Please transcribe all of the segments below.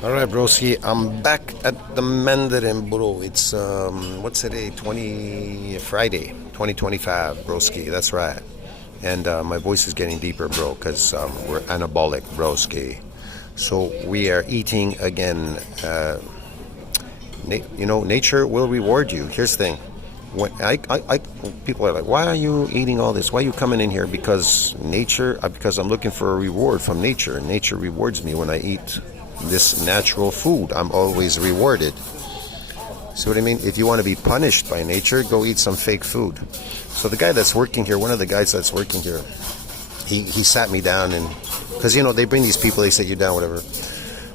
All right, broski. I'm back at the Mandarin, bro. It's what's today? 20 Friday, 2025, broski. That's right. And my voice is getting deeper, bro, because we're anabolic, broski. So we are eating again. Nature will reward you. Here's the thing. When people are like, why are you eating all this? Why are you coming in here? Because because I'm looking for a reward from nature. Nature rewards me when I eat this natural food. I'm always rewarded. See what I mean? If you want to be punished by nature, go eat some fake food. So the guy that's working here, one of the guys that's working here, he sat me down, and because they bring these people, they sit you down, whatever.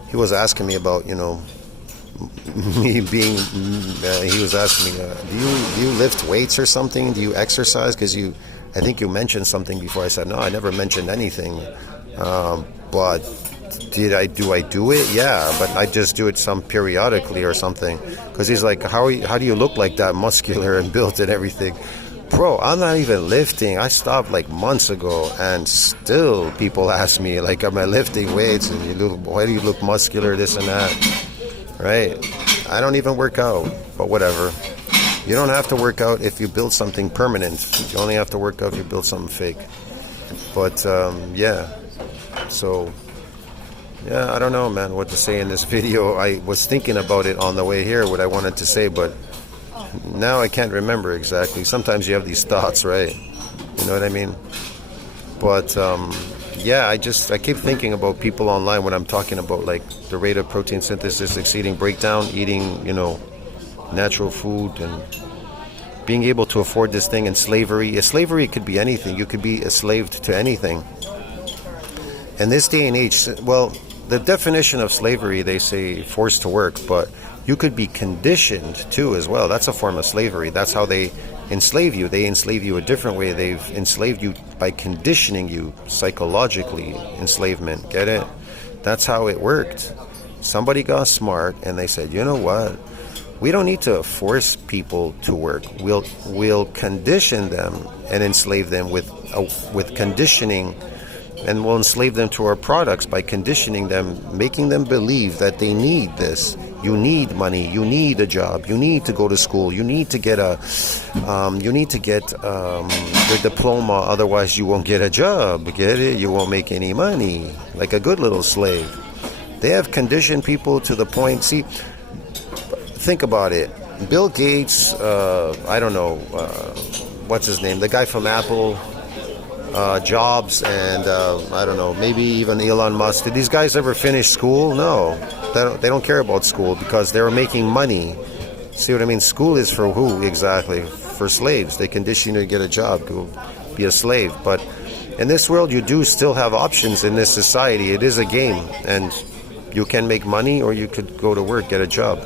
He was asking me about me being. He was asking me, do you lift weights or something? Do you exercise? Because I think you mentioned something before. I said no, I never mentioned anything. But do I do it? Yeah, but I just do it some periodically or something. Because he's like, how do you look like that, muscular and built and everything? Bro, I'm not even lifting. I stopped like months ago, and still people ask me, like, am I lifting weights? And why do you look muscular, this and that? Right? I don't even work out, but whatever. You don't have to work out if you build something permanent. You only have to work out if you build something fake. But yeah, so yeah, I don't know, man, what to say in this video. I was thinking about it on the way here, what I wanted to say, but now I can't remember exactly. Sometimes you have these thoughts, right? You know what I mean? But yeah, I keep thinking about people online when I'm talking about like the rate of protein synthesis exceeding breakdown, eating, natural food, and being able to afford this thing, and slavery. Slavery could be anything. You could be a slave to anything. In this day and age, well, the definition of slavery, they say forced to work, but you could be conditioned too as well. That's a form of slavery. That's how they enslave you. They enslave you a different way. They've enslaved you by conditioning you psychologically. Enslavement, get it? That's how it worked. Somebody got smart and they said, you know what? We don't need to force people to work. We'll condition them and enslave them with conditioning. And we'll enslave them to our products by conditioning them, making them believe that they need this. You need money. You need a job. You need to go to school. You need to get your diploma. Otherwise, you won't get a job. Get it? You won't make any money. Like a good little slave. They have conditioned people to the point. See, think about it. Bill Gates. I don't know. What's his name? The guy from Apple. Jobs, and I don't know, maybe even Elon Musk. Did these guys ever finish school? No, they don't care about school because they were making money. See what I mean? School is for who exactly? For slaves. They condition you to get a job, to be a slave. But in this world, you do still have options in this society. It is a game, and you can make money, or you could go to work, get a job.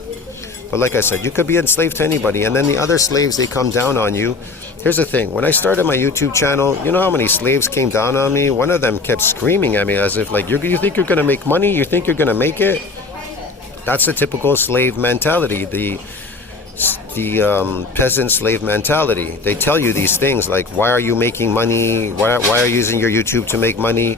But like I said, you could be enslaved to anybody, and then the other slaves, they come down on you. Here's the thing. When I started my YouTube channel, you know how many slaves came down on me? One of them kept screaming at me as if, like, you think you're going to make money? You think you're going to make it? That's the typical slave mentality, the peasant slave mentality. They tell you these things like, why are you making money? Why are you using your YouTube to make money?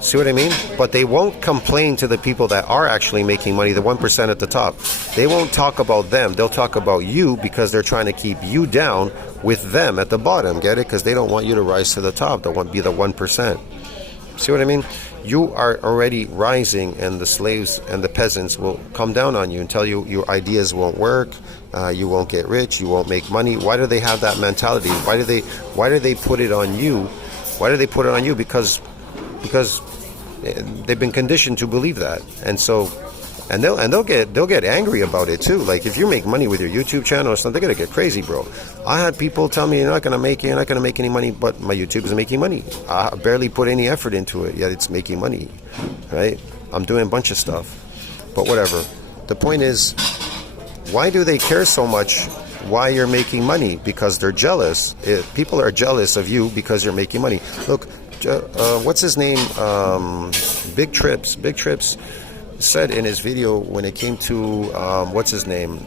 See what I mean? But they won't complain to the people that are actually making money, the 1% at the top. They won't talk about them. They'll talk about you because they're trying to keep you down with them at the bottom. Get it? Because they don't want you to rise to the top. They want to be the 1%. See what I mean? You are already rising, and the slaves and the peasants will come down on you and tell you your ideas won't work, you won't get rich, you won't make money. Why do they have that mentality? Why do they put it on you? Why do they put it on you? Because they've been conditioned to believe that, and they'll get angry about it too. Like if you make money with your YouTube channel or something, they're gonna get crazy, bro. I had people tell me you're not gonna make any money, but my YouTube is making money. I barely put any effort into it, yet it's making money, right? I'm doing a bunch of stuff, but whatever. The point is, why do they care so much? Why you're making money? Because they're jealous. People are jealous of you because you're making money. Look. What's his name? Big Trips said in his video when it came to what's his name?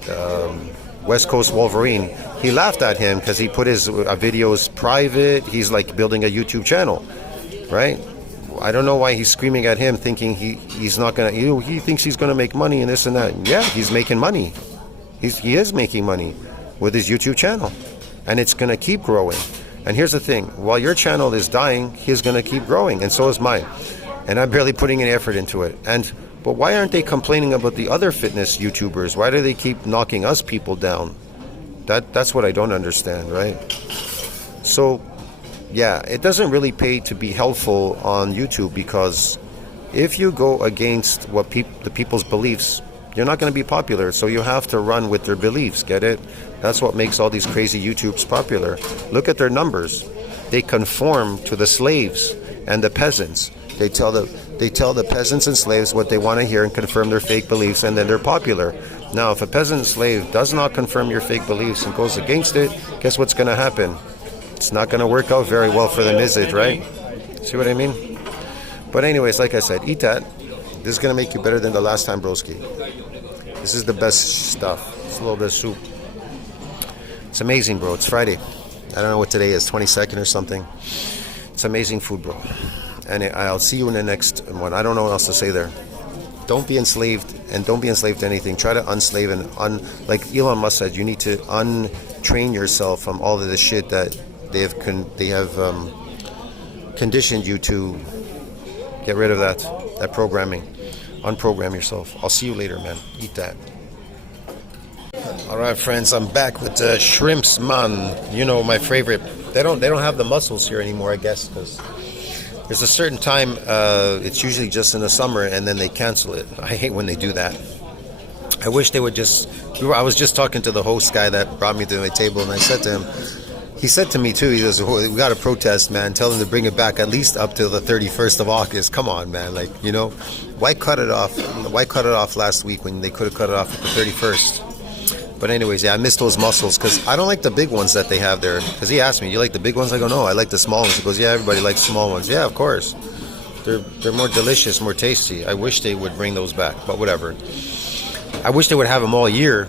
West Coast Wolverine. He laughed at him because he put his videos private. He's like building a YouTube channel, right? I don't know why he's screaming at him, thinking he's not gonna. He thinks he's gonna make money and this and that. Yeah, he's making money. He is making money with his YouTube channel, and it's gonna keep growing. And here's the thing: while your channel is dying, he's gonna keep growing, and so is mine. And I'm barely putting any effort into it. But why aren't they complaining about the other fitness YouTubers? Why do they keep knocking us people down? That's what I don't understand, right? So, yeah, it doesn't really pay to be helpful on YouTube, because if you go against what the people's beliefs, you're not going to be popular. So you have to run with their beliefs. Get it? That's what makes all these crazy YouTubes popular. Look at their numbers. They conform to the slaves and the peasants. They tell the peasants and slaves what they want to hear and confirm their fake beliefs, and then they're popular. Now, if a peasant and slave does not confirm your fake beliefs and goes against it, guess what's going to happen? It's not going to work out very well for them, is it, right? See what I mean? But anyways, like I said, eat that. This is going to make you better than the last time, broski. This is the best stuff. It's a little bit of soup. It's amazing, bro. It's Friday. I don't know what today is, 22nd or something. It's amazing food, bro. And I'll see you in the next one. I don't know what else to say there. Don't be enslaved, and don't be enslaved to anything. Try to unslave and like Elon Musk said, you need to untrain yourself from all of the shit that they have conditioned you to. Get rid of that programming. Unprogram yourself. I'll see you later, man. Eat that. All right, friends, I'm back with the shrimps, man. You know, my favorite. They don't have the mussels here anymore, I guess, because there's a certain time. It's usually just in the summer, and then they cancel it. I hate when they do that. I wish they would just. I was just talking to the host guy that brought me to my table, and I said to him. He said to me too, he goes, "We got to protest, man. Tell them to bring it back at least up till the 31st of August. Come on, man. Like, you know, why cut it off? Why cut it off last week when they could have cut it off at the 31st?" But anyways, yeah, I miss those mussels because I don't like the big ones that they have there. Because he asked me, "You like the big ones?" I go, "No, I like the small ones." He goes, "Yeah, everybody likes small ones." Yeah, of course. They're more delicious, more tasty. I wish they would bring those back, but whatever. I wish they would have them all year.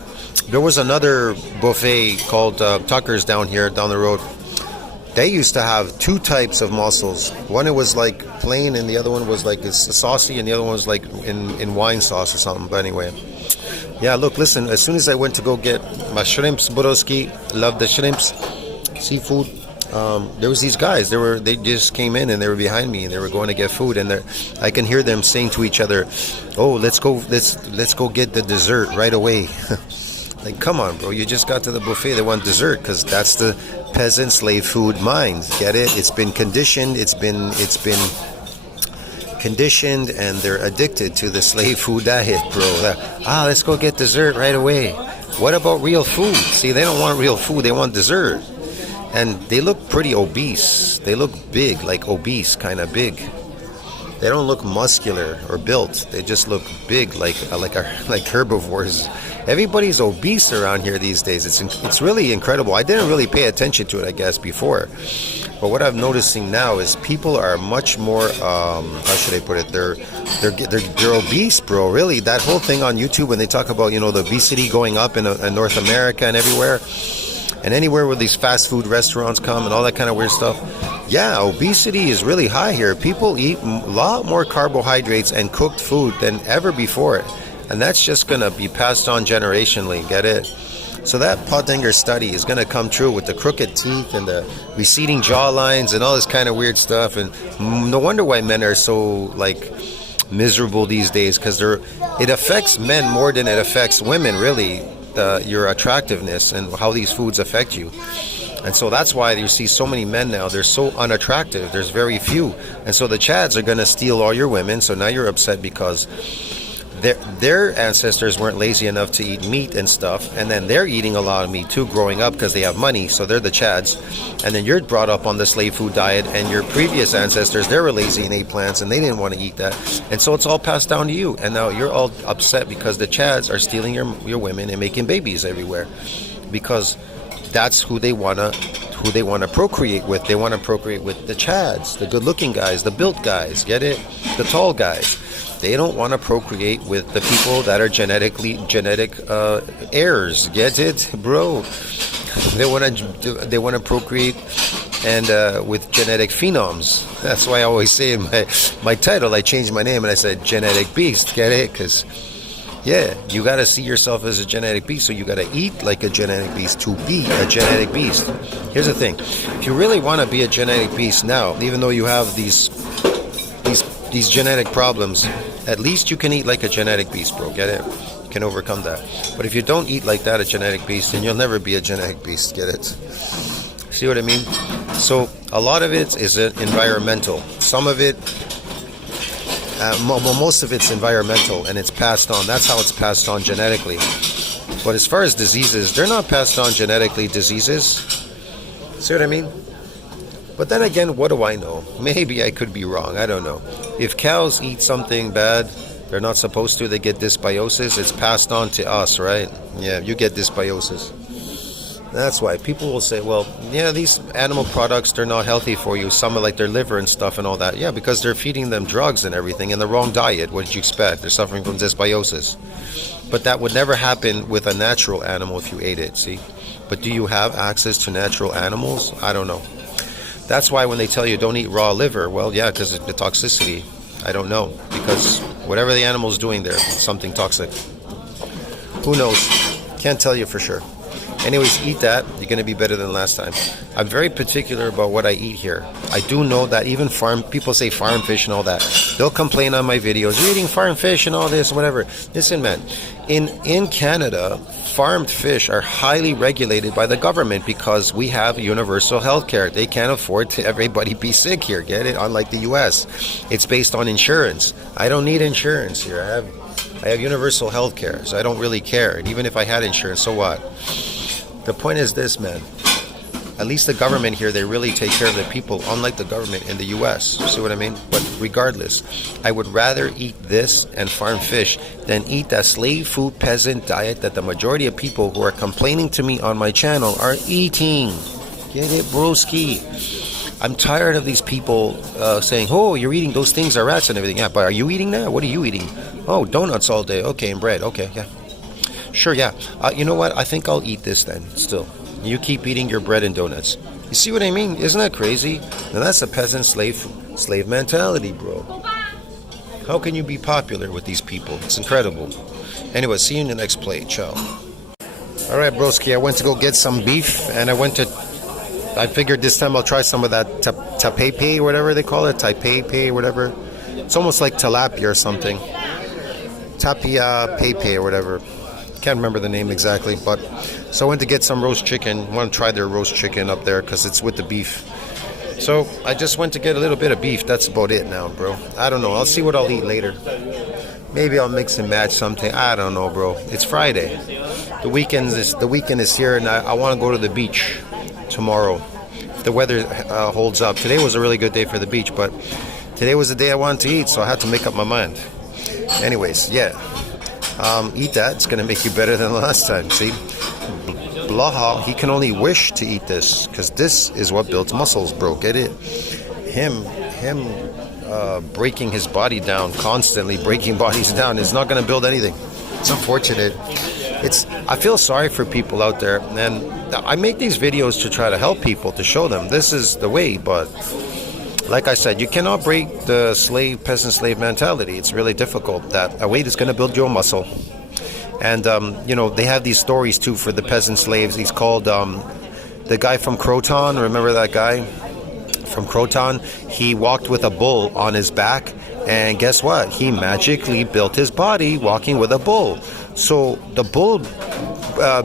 There was another buffet called Tucker's down the road. They used to have two types of mussels. One, it was like plain, and the other one was like it's saucy, and the other one was like in wine sauce or something. But anyway, yeah, look, listen, as soon as I went to go get my shrimps, Borowski, love the shrimps, seafood, there was these guys. They just came in and they were behind me and they were going to get food, and I can hear them saying to each other, "Oh, let's go get the dessert right away." Like, come on, bro, you just got to the buffet. They want dessert because that's the peasant slave food mind. Get it? It's been conditioned. It's been conditioned, and they're addicted to the slave food diet, bro. Let's go get dessert right away. What about real food? See, they don't want real food. They want dessert. And they look pretty obese. They look big, like obese, kind of big. They don't look muscular or built. They just look big, like herbivores. Everybody's obese around here these days. It's really incredible. I didn't really pay attention to it, I guess, before. But what I'm noticing now is people are much more. How should I put it? They're obese, bro. Really, that whole thing on YouTube when they talk about the obesity going up in North America and everywhere. And anywhere where these fast food restaurants come and all that kind of weird stuff. Yeah, obesity is really high here. People eat a lot more carbohydrates and cooked food than ever before. And that's just going to be passed on generationally, get it? So that Pottinger study is going to come true with the crooked teeth and the receding jawlines and all this kind of weird stuff. And no wonder why men are so, miserable these days, because it affects men more than it affects women, really. Your attractiveness and how these foods affect you. And so that's why you see so many men now. They're so unattractive. There's very few. And so the Chads are going to steal all your women. So now you're upset because their ancestors weren't lazy enough to eat meat and stuff. And then they're eating a lot of meat too growing up because they have money. So they're the Chads. And then you're brought up on the slave food diet. And your previous ancestors, they were lazy and ate plants and they didn't want to eat that. And so it's all passed down to you. And now you're all upset because the Chads are stealing your women and making babies everywhere. Because that's who they want to procreate with. They want to procreate with the Chads, the good-looking guys, the built guys, get it? The tall guys. They don't want to procreate with the people that are genetic heirs, get it, bro? They want to procreate and with genetic phenoms. That's why I always say in my title, I changed my name and I said genetic beast. Get it? Because yeah, you got to see yourself as a genetic beast, so you got to eat like a genetic beast to be a genetic beast. Here's the thing. If you really want to be a genetic beast now, even though you have these genetic problems, at least you can eat like a genetic beast, bro. Get it? You can overcome that. But if you don't eat like that, a genetic beast, then you'll never be a genetic beast. Get it? See what I mean? So a lot of it is environmental. Some of it, most of it's environmental, and it's passed on. That's how it's passed on genetically. But as far as diseases, they're not passed on genetically, diseases. See what I mean? But then again, what do I know? Maybe I could be wrong. I don't know. If cows eat something bad, they're not supposed to, they get dysbiosis, it's passed on to us, right? Yeah, you get dysbiosis. That's why people will say, well, yeah, these animal products, they're not healthy for you. Some are like their liver and stuff and all that. Yeah, because they're feeding them drugs and everything in the wrong diet. What did you expect? They're suffering from dysbiosis. But that would never happen with a natural animal if you ate it, see? But do you have access to natural animals? I don't know. That's why when they tell you don't eat raw liver, well, yeah, because of the toxicity. I don't know. Because whatever the animal's doing there, it's something toxic. Who knows? Can't tell you for sure. Anyways, eat that. You're going to be better than last time. I'm very particular about what I eat here. I do know that even people say farm fish and all that. They'll complain on my videos, you're eating farm fish and all this, whatever. Listen, man, in Canada, farmed fish are highly regulated by the government because we have universal health care. They can't afford to everybody be sick here, get it? Unlike the US. It's based on insurance. I don't need insurance here. I have universal health care, so I don't really care. And even if I had insurance, so what? The point is this, man. At least the government here, they really take care of the people, unlike the government in the US. You see what I mean? But regardless, I would rather eat this and farm fish than eat that slave food peasant diet that the majority of people who are complaining to me on my channel are eating. Get it, broski? I'm tired of these people saying, oh, you're eating those things are rats and everything. Yeah, but are you eating that? What are you eating? Oh, donuts all day. Okay, and bread. Okay, yeah. Sure, yeah. You know what? I think I'll eat this then, still. You keep eating your bread and donuts. You see what I mean? Isn't that crazy? Now that's a peasant slave mentality, bro. How can you be popular with these people? It's incredible. Anyway, see you in the next play. Ciao. All right, broski, I went to go get some beef, and I figured this time I'll try some of that tapepe, whatever they call it, tapepe, whatever. It's almost like tilapia or something. Tapia pepe or whatever. Can't remember the name exactly, but so I went to get some roast chicken. I want to try their roast chicken up there because it's with the beef. So I just went to get a little bit of beef. That's about it now, bro. I don't know. I'll see what I'll eat later. Maybe I'll mix and match something. I don't know, bro. It's Friday. The weekend is here, and I want to go to the beach tomorrow if the weather holds up. Today was a really good day for the beach, but today was the day I wanted to eat, so I had to make up my mind. Anyways, yeah. Eat that. It's going to make you better than last time. See? Blaha, he can only wish to eat this because this is what builds muscles, bro. Get it? Him breaking his body down, constantly breaking bodies down, is not going to build anything. It's unfortunate. I feel sorry for people out there, and I make these videos to try to help people, to show them this is the way, but like I said, you cannot break the peasant slave mentality. It's really difficult. That a weight is going to build your muscle. And, they have these stories, too, for the peasant slaves. He's called the guy from Croton. Remember that guy from Croton? He walked with a bull on his back. And guess what? He magically built his body walking with a bull. So the bull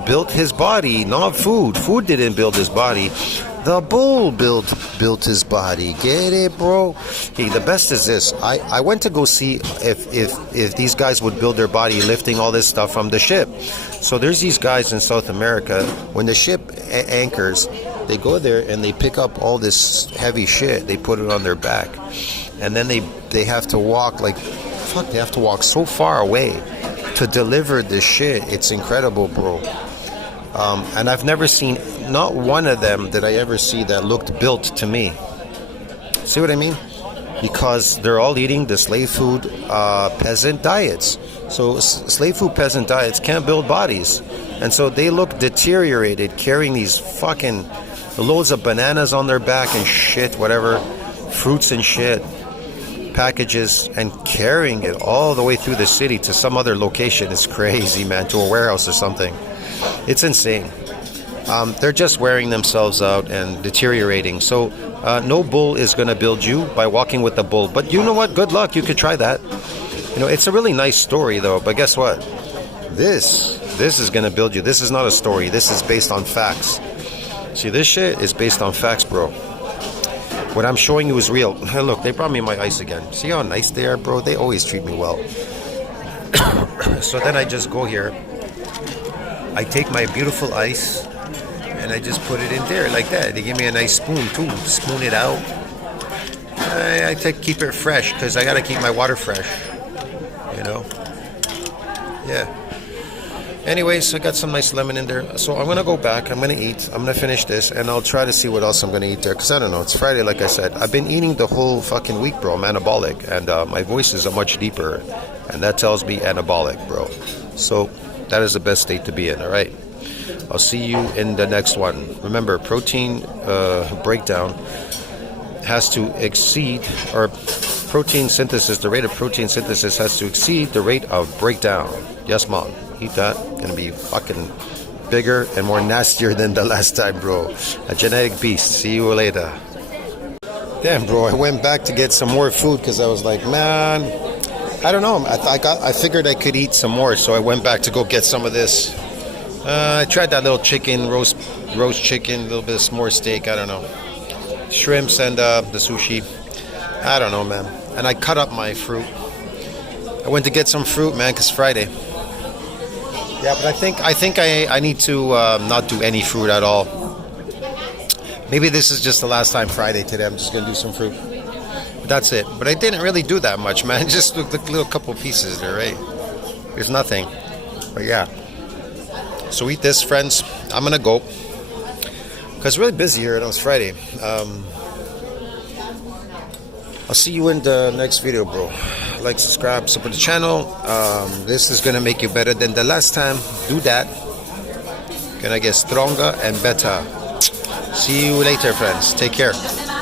built his body, not food. Food didn't build his body. The bull built his body. Get it, bro? Hey, the best is this. I went to go see if these guys would build their body lifting all this stuff from the ship. So there's these guys in South America. When the ship anchors, they go there and they pick up all this heavy shit. They put it on their back. And then they have to walk they have to walk so far away to deliver this shit. It's incredible, bro. And I've never seen, not one of them did I ever see that looked built to me. See what I mean? Because they're all eating the slave food peasant diets. So slave food peasant diets can't build bodies. And so they look deteriorated carrying these fucking loads of bananas on their back and shit, whatever, fruits and shit, packages, and carrying it all the way through the city to some other location is crazy, man, to a warehouse or something. It's insane. They're just wearing themselves out and deteriorating. So no bull is going to build you by walking with the bull. But you know what? Good luck. You could try that. You know, it's a really nice story, though. But guess what? This is going to build you. This is not a story. This is based on facts. See, this shit is based on facts, bro. What I'm showing you is real. Look, they brought me my ice again. See how nice they are, bro? They always treat me well. So then I just go here. I take my beautiful ice and I just put it in there like that. They give me a nice spoon too. Spoon it out. I keep it fresh because I gotta keep my water fresh. You know? Yeah. Anyways, I got some nice lemon in there. So I'm gonna go back. I'm gonna eat. I'm gonna finish this and I'll try to see what else I'm gonna eat there. Because I don't know. It's Friday, like I said. I've been eating the whole fucking week, bro. I'm anabolic. And my voice is much deeper. And that tells me anabolic, bro. So that is the best state to be in, all right? I'll see you in the next one. Remember, protein breakdown has to exceed, or protein synthesis, the rate of protein synthesis has to exceed the rate of breakdown. Yes, Mom. Eat that. Gonna be fucking bigger and more nastier than the last time, bro. A genetic beast. See you later. Damn, bro. I went back to get some more food because I was like, man, I don't know. I figured I could eat some more, so I went back to go get some of this. I tried that little chicken, roast chicken, a little bit of more steak, I don't know. Shrimps and the sushi. I don't know, man. And I cut up my fruit. I went to get some fruit, man, because Friday. Yeah, but I think I need to not do any fruit at all. Maybe this is just the last time Friday today. I'm just going to do some fruit. That's it. But I didn't really do that much, man. Just look, little couple pieces there, right? There's nothing. But yeah. So eat this, friends. I'm going to go. Because it's really busy here and it's Friday. I'll see you in the next video, bro. Like, subscribe, support the channel. This is going to make you better than the last time. Do that. Gonna get stronger and better. See you later, friends. Take care.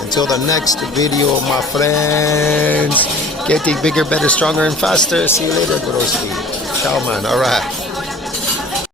Until the next video, my friends. Getting bigger, better, stronger, and faster. See you later, broski. Ciao, man. All right.